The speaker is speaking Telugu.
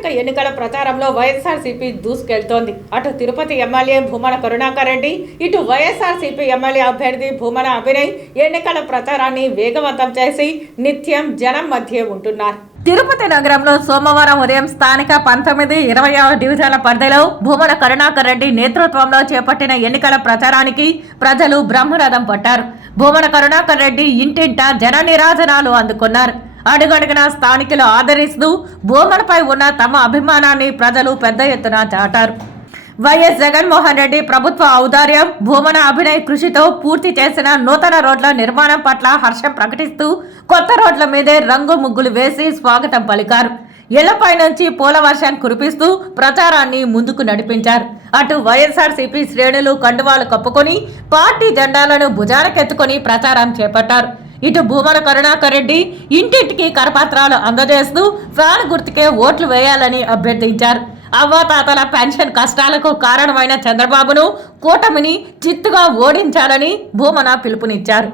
సార్వత్రిక ఎన్నికల ప్రచారంలో వైఎస్ఆర్సీపీ దూసుకెళ్తోంది. అటు తిరుపతి ఎమ్మెల్యే భూమన కరుణాకర్ రెడ్డి, ఇటు వైఎస్ఆర్సీపీ ఎమ్మెల్యే అభ్యర్థి భూమన అభినయ్ ఎన్నికల ప్రచారాన్ని వేగవంతం చేసి నిత్యం జనం మధ్య ఉంటున్నారు. తిరుపతి నగరంలో సోమవారం ఉదయం స్థానిక 19, 20వ డివిజన్ల పరిధిలో భూమన కరుణాకర్ రెడ్డి నేతృత్వంలో చేపట్టిన ఎన్నికల ప్రచారానికి ప్రజలు బ్రహ్మరథం పట్టారు. భూమన కరుణాకర్ రెడ్డి ఇంటింటా జన నిరాజనాలు అందుకున్నారు. అడుగడుగునా స్థానికులు ఆదరిస్తూ భూమనపై ఉన్న తమ అభిమానాన్ని ప్రజలు పెద్ద ఎత్తున చాటారు. వైఎస్ జగన్మోహన్ రెడ్డి ప్రభుత్వ ఔదార్యం, భూమన అభినయ్ కృషితో పూర్తి చేసిన నూతన రోడ్ల నిర్మాణం పట్ల హర్షం ప్రకటిస్తూ కొత్త రోడ్ల మీదే రంగు ముగ్గులు వేసి స్వాగతం పలికారు. ఇళ్లపై నుంచి పూల వర్షం కురిపిస్తూ ప్రచారాన్ని ముందుకు నడిపించారు. అటు వైఎస్ఆర్సీపీ శ్రేణులు కండువాలు కప్పుకొని పార్టీ జెండాలను భుజానకెత్తుకొని ప్రచారం చేపట్టారు. ఇటు భూమన కరుణాకర్ రెడ్డి ఇంటింటికి కరపత్రాలు అందజేస్తూ ఫ్యాన్ గుర్తుకే ఓట్లు వేయాలని అభ్యర్థించారు. అవ్వాతాతల పెన్షన్ కష్టాలకు కారణమైన చంద్రబాబును, కూటమిని చిత్తుగా ఓడించాలని భూమన పిలుపునిచ్చారు.